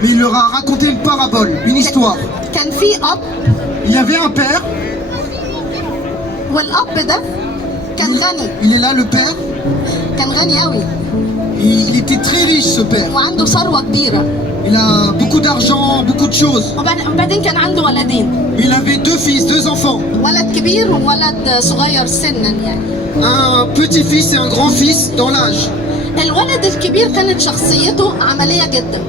Mais il leur a raconté une parabole, une histoire. كان في أب، Il y avait un père, والأب ده كان غني، il est là le père, كان غني قوي il était très riche ce père. وعنده ثروة كبيرة. Il a beaucoup d'argent, beaucoup de choses. وبعدين كان عنده ولدين، Il avait deux fils, deux enfants. ولد كبير وولد صغير سنا يعني. Un petit-fils et un grand-fils dans l'âge. الولد الكبير كانت شخصيته عملية جدا.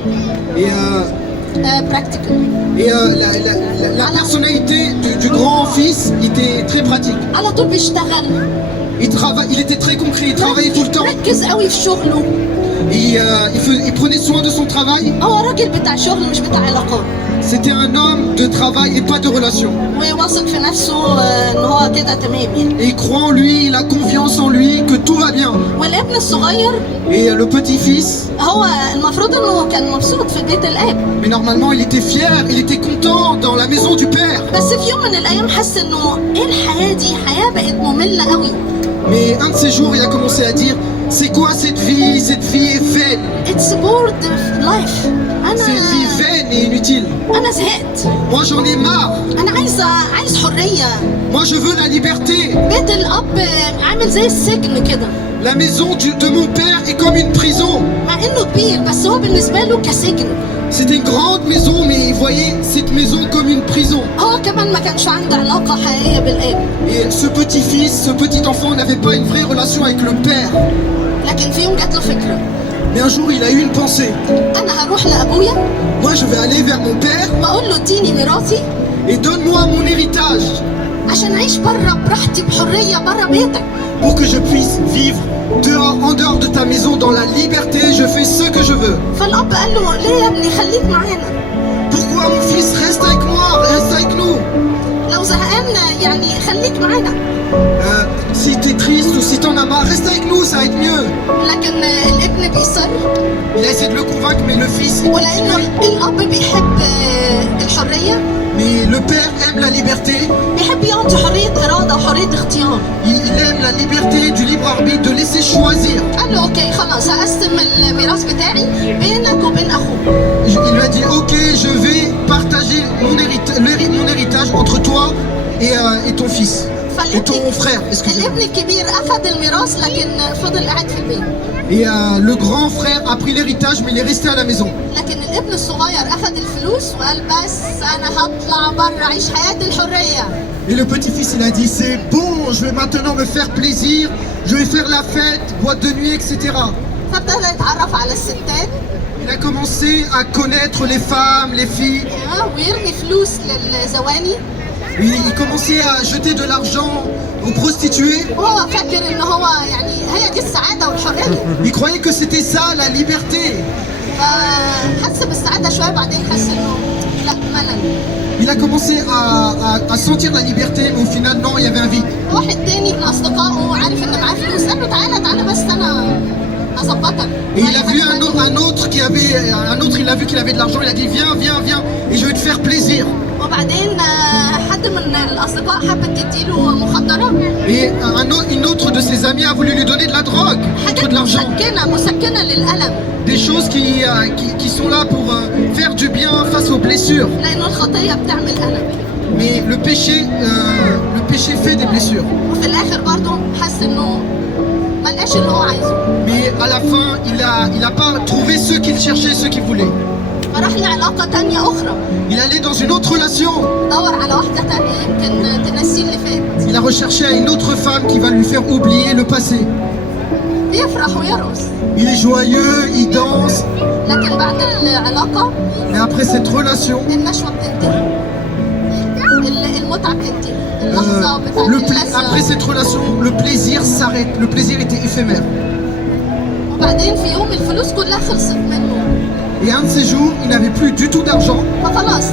Et براكتيكال. la personnalité du grand-fils était très pratique. على طول بيشتغل. Il était très concret, il travaillait tout le temps. ركز قوي في شغله. Il prenait soin de son travail. هو راجل بتاع شغل مش بتاع علاقات. C'était un homme de travail et pas de relation. وواثق في نفسه ان هو كده تمام يعني. Et il croit en lui, il a confiance en lui, que tout va bien. والابن الصغير Et le petit-fils, هو المفروض انه كان مبسوط في بيت الاب. mais normalement il était fier, il était content dans la maison du père. بس في يوم من الايام حس انه ايه الحياه دي؟ حياه بقت ممله قوي. Mais un de ces jours, il a commencé à dire, c'est quoi cette vie? Cette vie est vaine. It's bored life. Cette vie vaine et inutile. انا زهقت. Moi j'en ai marre. انا عايز حريه. Moi je veux la liberté. بيت الاب عامل زي السجن كده. La maison de mon père est comme une prison. مع انه كبير بس هو بالنسبه له كسجن. C'était une grande maison, mais voyez cette maison comme une prison. هو كمان ما كانش عنده علاقه حقيقيه بالاب. Et ce petit-fils, ce petit enfant n'avait pas une vraie relation avec le père. لكن في يوم جات له فكره. Mais un jour il a eu une pensée. انا هروح لابويا. Moi je vais aller vers mon père واقول له اديني ميراثي. et donne-moi mon héritage عشان اعيش بره براحتي بحريه بره بيتك. pour que je puisse vivre en dehors de ta maison dans la liberté. Je fais ce que je veux. فالاب قال له ليه يا ابني خليك معانا. Pourquoi mon fils reste avec moi, reste avec nous. لو زهقان يعني خليك معانا. Si t'es triste ou si t'en as marre, reste avec nous, ça va être mieux. لكن الابن بيصر. Il a essayé de le convaincre, mais le fils, ولانه الاب بيحب الحريه. mais le père aime la liberté. بيحب يعطي حريه اراده وحريه اختيار. Il aime la liberté du libre arbitre, de laisser choisir. قال له اوكي خلاص هقسم الميراث بتاعي بينك وبين اخوك. Il lui a dit ok, je vais partager mon héritage entre toi et ton fils. Et ton frère, excusez-moi. الابن الكبير اخذ الميراث لكن فضل قاعد في البيت. Et le grand frère a pris l'héritage, mais il est resté à la maison. لكن الابن الصغير اخذ الفلوس وقال بس انا هطلع بره اعيش حياه الحريه. Et le petit-fils, il a dit c'est bon, je vais maintenant me faire plaisir, je vais faire la fête, boîte de nuit, etc. فابتدى يتعرف على الستات. Il a commencé à connaître les femmes, les filles. ويرمي فلوس للزواني. Il commençait à jeter de l'argent aux prostituées. وهو فاكر ان هو يعني هي دي السعاده والحريه. Il croyait que c'était ça la liberté. فحس بالسعاده شويه بعدين حس انه لا ملل. Il a commencé à sentir la liberté, mais au final non, il y avait un vide. واحد تاني من اصدقائه عارف ان معاه فلوس قال له تعالى بس انا هظبطك. Et il a vu un autre il a vu qu'il avait de l'argent, il a dit viens et je vais te faire plaisir. وبعدين حد من الاصدقاء حابب تديله مخدرات. Et une autre de ses amis a voulu lui donner de la drogue contre de l'argent. مسكنة للألم. Des choses qui sont là pour faire du bien face aux blessures. لأنه الخطية بتعمل ألم. Mais le péché fait des blessures. وفي الآخر برضه حس إنه ما لقاش اللي هو عايزه. Mais à la fin, il a pas trouvé ce qu'il cherchait, ce qu'il voulait. فراح لعلاقة تانية أخرى. Il allait dans une autre relation. دور على واحدة تانية يمكن تنسيه اللي فات. Il a recherché une autre femme qui va lui faire oublier le passé. يفرح ويرقص. Il est joyeux, il danse. لكن بعد العلاقة. Mais après cette relation. النشوة بتنتهي. المتعة بتنتهي. Après cette relation, le plaisir s'arrête. Le plaisir était éphémère. وبعدين في يوم الفلوس كلها خلصت منه. Et un de ces jours, il n'avait plus du tout d'argent. فخلاص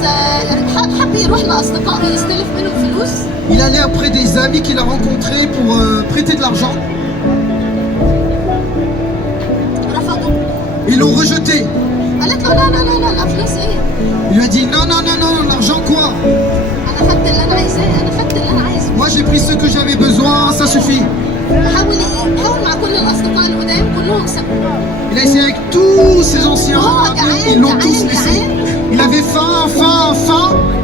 حب يروح لأصدقائه يستلف منهم فلوس. Il allait après des amis qu'il a rencontrés pour prêter de l'argent. رفضوا. Ils l'ont rejeté. قالت له لا فلوس ايه؟ Il lui a dit non, l'argent quoi? أنا خدت اللي أنا عايزاه، أنا خدت اللي أنا عايزه. Moi j'ai pris ce que j'avais besoin, ça suffit. حاول مع كل الأصدقاء القدام كلهم سابوه. Il a essayé avec tous ses anciens amis, ils l'ont tous laissé. Il avait faim.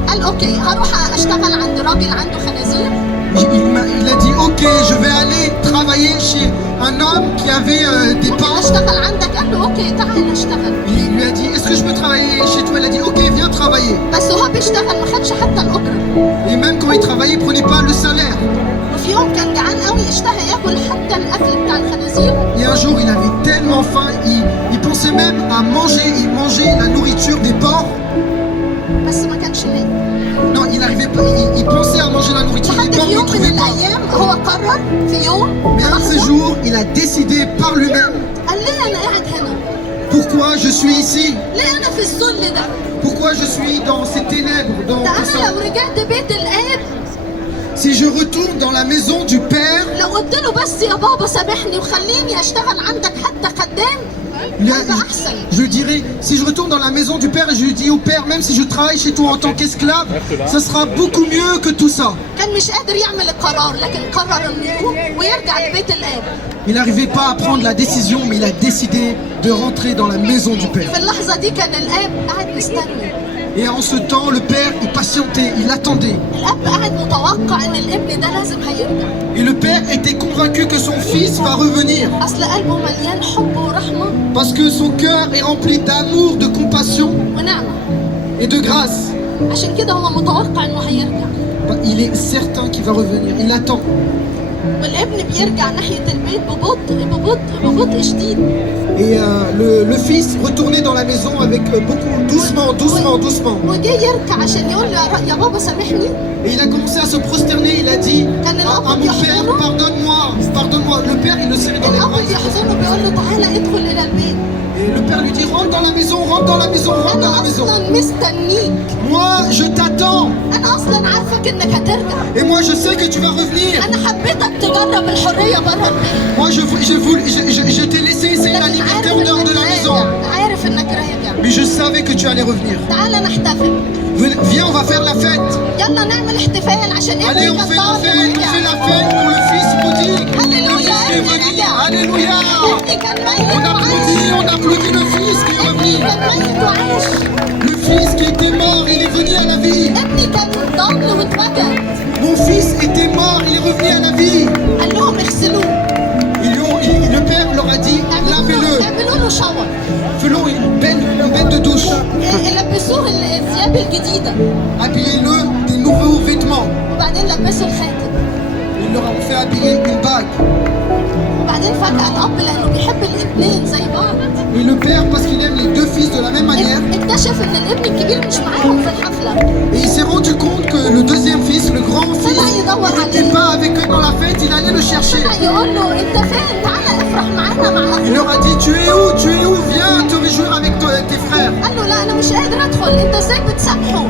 قال أوكي هروح أشتغل عند راجل عنده خنازير. Il a dit ok, je vais aller travailler chez un homme qui avait des ممكن porcs. أشتغل عندك؟ قال له أوكي تعال نشتغل. Il lui a dit est-ce que je peux travailler chez toi? Il a dit ok, viens travailler. بس هو بيشتغل ما خدش حتى الأجرة. Et même quand il travaillait, il prenait pas le salaire. وفي يوم كان جعان قوي اشتهى ياكل حتى الأكل بتاع الخنازير. Et un jour, il avait tellement faim, il pensait même à manger, il mangeait la nourriture des porcs. بس ما كانش لاقي. Non, il arrivait pas, il pensait à manger la nourriture des لحد porcs, في mais il يوم من trouvait pas. الأيام هو قرر في يوم Mais un de ces jours, il a décidé par lui-même قال ليه أنا قاعد هنا؟ pourquoi je suis ici, ليه أنا في الذل ده؟ pourquoi je suis dans ces ténèbres, dans ده tout أنا ça. لو رجعت بيت الآب Si je retourne dans la maison du Père, لو قلت له بس يا بابا سامحني وخليني أشتغل عندك حتى خدام هيبقى أحسن. je dirais, si je retourne dans la maison du Père et je lui dis au Père, même si je travaille chez toi en tant qu'esclave, ça sera beaucoup mieux que tout ça. كان مش قادر يعمل القرار لكن قرر إنه يقوم ويرجع لبيت الآب. Il n'arrivait pas à prendre la décision, mais il a décidé de rentrer dans la maison du Père. في اللحظة دي كان الآب قاعد مستني. Et en ce temps, le Père, il patientait, il attendait. الأب قاعد متوقع إن الابن ده لازم هيرجع. Et le Père était convaincu que son fils va revenir. أصل قلبه مليان حب ورحمة Parce que son cœur est rempli d'amour, de compassion ونعمة. et de grâce. عشان كده هو متوقع إنه هيرجع. Il est certain qu'il va revenir, il attend. والابن بيرجع ناحية البيت ببطء شديد. Et le fils retournait dans la maison avec beaucoup, doucement. وجه يركع عشان يقول له يا بابا سامحني. Et il a commencé à se prosterner, il a dit à mon père, pardonne-moi. Le père, il le serrait dans les bras. الأب بيحضنه بيقول له تعالى ادخل إلى البيت. Et le père lui dit rentre dans la maison. أنا أصلا مستنيك. Moi, je t'attends. أنا أصلا عارفك إنك هترجع. Et moi, je sais que tu vas revenir. أنا حبيتك تجرب الحرية بره البيت. Moi, je t'ai laissé essayer la liberté en dehors de la maison. عارف إنك راجع. Mais je savais que tu allais revenir. تعالى نحتفل. Viens, on va faire la fête. يلا نعمل احتفال عشان Allez, ابني on fait كان la ضال fête pour le fils prodigue. Alléluia, Le fils qui est ابني venu. رجع. Alléluia. ابني كان ميت On وعاش. applaudit le fils qui est ابني revenu. كان ميت وعاش. Le fils qui était mort, il est venu à la vie. ابني كان ضال واتوجد. Mon fils était mort, il est revenu à la vie. قال لهم اغسلوه. Le père leur a dit, lavez-le. اعملوا له شاور. Faisons une bête de douche. لبسوه الثياب الجديدة. Habillez-le des nouveaux vêtements. وبعدين لبسوا الخاتم. Ils leur ont fait habiller une bague. وبعدين فجأة الأب لأنه بيحب الابنين زي بعض. Et le père, parce qu'il aime les deux fils de la même manière, اكتشف إن الابن الكبير مش معاهم في الحفلة. et il s'est rendu compte que le deuxième fils, le grand fils, n'était pas avec eux dans la fête, il allait le chercher. بدأ يقول له أنت فين؟ تعالى افرح معانا مع Il أخوك. leur a dit, tu es où, viens te réjouir avec tes frères. قال له لا أنا مش قادر أدخل، أنت إزاي بتسامحه؟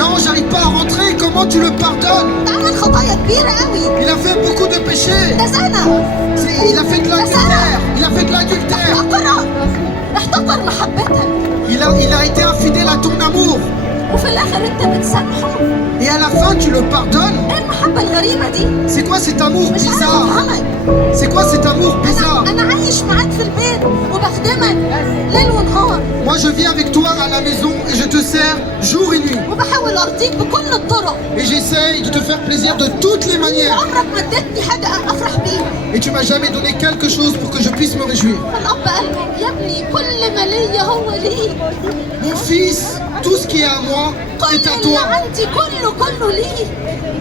Non, j'arrive pas à rentrer, comment tu le pardonnes? ده عمل خطايا كبيرة قوي. Il a fait beaucoup de péchés. ده زنا. Il a fait de l'adultère. Il a fait de l'adultère. احتقر محبتك. Il a été infidèle à ton amour. وفي الآخر أنت بتسامحه. Et à la fin, tu le pardonnes. إيه المحبة الغريبة دي؟ C'est quoi cet amour مش عارف bizarre? أفهمك. C'est quoi cet amour bizarre? أنا عايش معاك في البيت وبخدمك ليل ونهار. Moi, je vis avec toi à la maison et je te sers jour et nuit. وبحاول أرضيك بكل الطرق. Et j'essaye de te faire plaisir de toutes les manières. عمرك ما اديتني حاجة أفرح بيها. Et tu m'as jamais donné quelque chose pour que je puisse me réjouir. الأب قال له يا ابني كل ما ليا هو ليك. Mon fils, tout ce qui est à moi كل est à اللي toi. عندي كله ليك.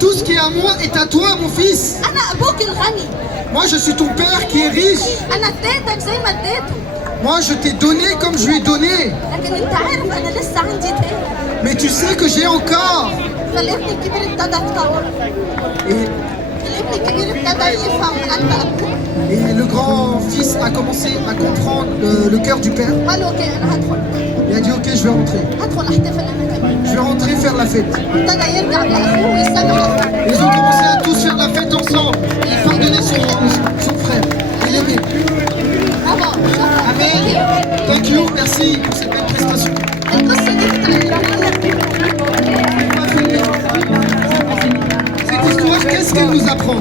Tout ce qui est à moi est à toi, mon fils. أنا أبوك الغني. Moi, je suis ton père qui est riche. أنا اديتك زي ما اديته. Moi, je t'ai donné comme je lui ai donné. لكن أنت عارف أنا لسه عندي تاني. Mais tu sais que j'ai encore. فالابن الكبير ابتدى يتطور. Et, الابن الكبير ابتدى يفهم قلب أبوه. et le grand-fils a commencé à comprendre le cœur du père. قال له أوكي أنا هدخل. Il a dit, ok, je vais rentrer. هدخل أحتفل أنا كمان. Je vais rentrer faire la fête. ابتدى يرجع لأخوه ويسامح أخوه. Ils ont commencé à tous faire la fête ensemble. Et pardonner son frère. Et l'aimer. برافو شكرا. Amen. Thank you, merci pour cette belle prestation. القصة دي بتعلمنا Cette histoire, qu'est-ce qu'elle nous apprend?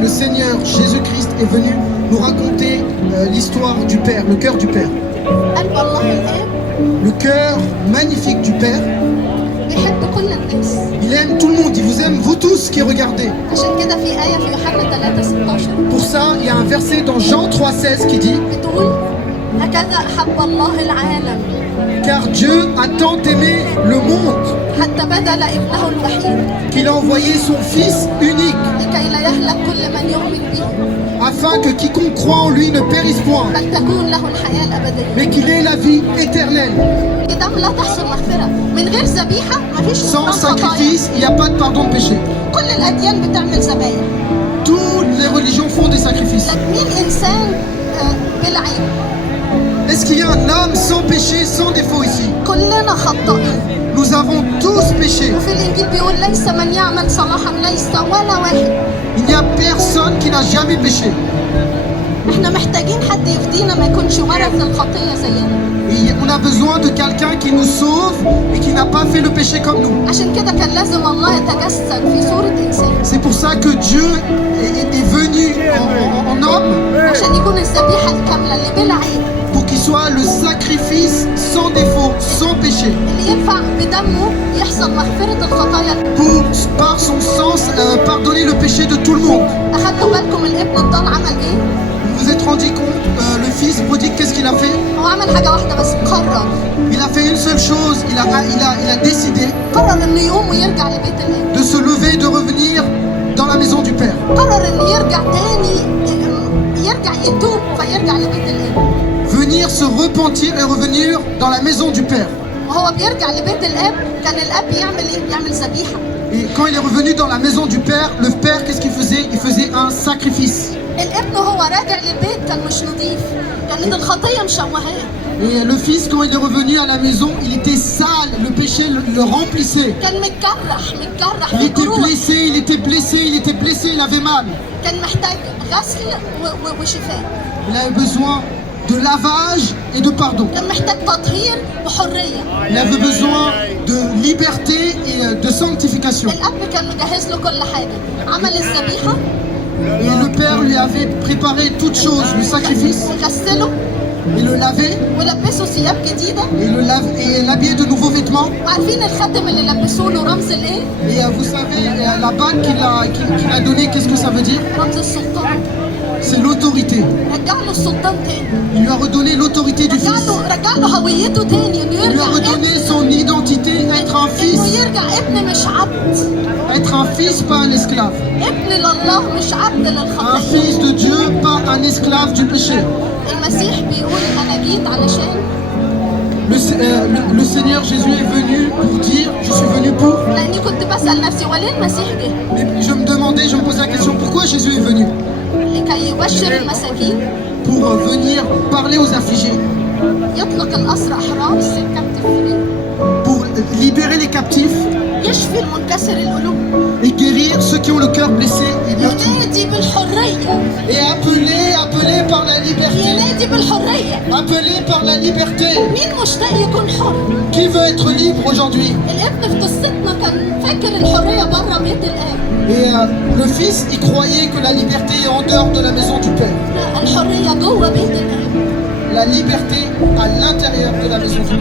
le Seigneur Jésus-Christ est venu nous raconter l'histoire du Père, le cœur du Père. قلب الله الآب Le cœur magnifique du Père. بيحب كل الناس. Il aime tout le monde, il vous aime vous tous qui regardez. عشان كده في آية في يوحنا 3:16 Pour ça, il y a un verset dans Jean 3,16 qui dit بتقول هكذا أحب الله العالم Car Dieu a tant aimé le monde حتى بذل ابنه الوحيد qu'il a envoyé son Fils unique لكي لا يهلك كل من يؤمن به afin que quiconque croit en lui ne périsse point, بل تكون له الحياة الأبدية. mais qu'il ait la vie éternelle. بدم لا تحصل مغفرة، من غير ذبيحة مفيش Sans غفران خطايا. sacrifice, il n'y a pas de pardon de péché. كل الأديان بتعمل ذبايح. Toutes les religions font des sacrifices. لكن مين إنسان بلا عيب؟ Est-ce qu'il y a un homme sans péché, sans défaut ici? كلنا خطائين. Nous avons tous péché. وفي الإنجيل بيقول ليس من يعمل صلاحا ليس ولا واحد. Il n'y a personne qui n'a jamais péché. احنا محتاجين حد يفدينا ما يكونش ورث الخطية زينا. Et on a besoin de quelqu'un qui nous sauve et qui n'a pas fait le péché comme nous. عشان كده كان لازم الله يتجسد في صورة إنسان. C'est pour ça que Dieu est venu en homme عشان يكون الذبيحة الكاملة اللي بلا عيب. pour qu'il soit le sacrifice sans défaut, sans péché. اللي ينفع بدمه يحصل مغفرة الخطايا. Pour, par son sens, pardonner le péché de tout le monde. أخدتوا بالكم الابن الضال عمل إيه؟ Vous vous êtes rendu compte, le fils prodigue, qu'est-ce qu'il a fait? هو عمل حاجة واحدة بس، قرر Il a fait une seule chose, il a décidé قرر إنه يقوم ويرجع لبيت الآب. de se lever et de revenir dans la maison du Père. قرر إنه يرجع تاني، يرجع يتوب فيرجع لبيت الآب. Venir se repentir et revenir dans la maison du Père. وهو بيرجع لبيت الآب كان الآب يعمل إيه؟ يعمل ذبيحة. Et quand il est revenu dans la maison du Père, le Père, qu'est-ce qu'il faisait? Il faisait un sacrifice. الابن هو راجع للبيت كان مش نظيف، كانت الخطية مشوهاه. Et le fils, quand il est revenu à la maison, il était sale, le péché le remplissait. كان متجرح Il في était جروح. blessé, il avait mal. كان محتاج غسل وشفاء. Il avait besoin de lavage et de pardon. كان محتاج تطهير وحرية. Il avait besoin de liberté et de sanctification. الأب كان مجهز له كل حاجة، عمل الذبيحة Et le Père lui avait préparé toutes choses, le sacrifice, وغسله et le laver, ولبسه ثياب جديدة. et l'habiller de nouveaux vêtements. وعارفين الخاتم اللي لبسوه له رمز الإيه؟ Et vous savez, la bague qu'il a donnée, qu'est-ce que ça veut dire? رمز السلطان. C'est l'autorité. رجع له السلطان تاني. Il lui a redonné l'autorité du Fils. رجع له هويته تاني، إنه Il lui a يرجع ابن. redonné son identité, être un إنه fils. يرجع ابن مش عبد. Être un fils, pas un esclave. ابن لله مش عبد Un للخطية. fils de Dieu, pas un esclave du péché. المسيح بيقول أنا جيت علشان Le Seigneur Jésus est venu pour dire, je suis venu pour. لأني كنت بسأل نفسي وليه المسيح جه؟ Mais je me posais la question, pourquoi Jésus est venu? لكي يبشر المساكين، Pour venir parler aux affligés, يطلق الأسرى أحرار set captive free، pour libérer les captifs يشفي المنكسر القلوب، et guérir ceux qui ont le cœur blessé et meurtri. ينادي بالحرية، Et appelé par la liberté. ينادي بالحرية. Appelé par la liberté. مين مشتاق يكون حر؟ Qui veut être libre aujourd'hui? الابن في قصتنا كان فاكر الحرية بره بيت الآب. Et le fils, il croyait que la liberté est en dehors de la maison du Père. لا، الحرية جوه بيت الآب. La liberté à l'intérieur de la maison du Père.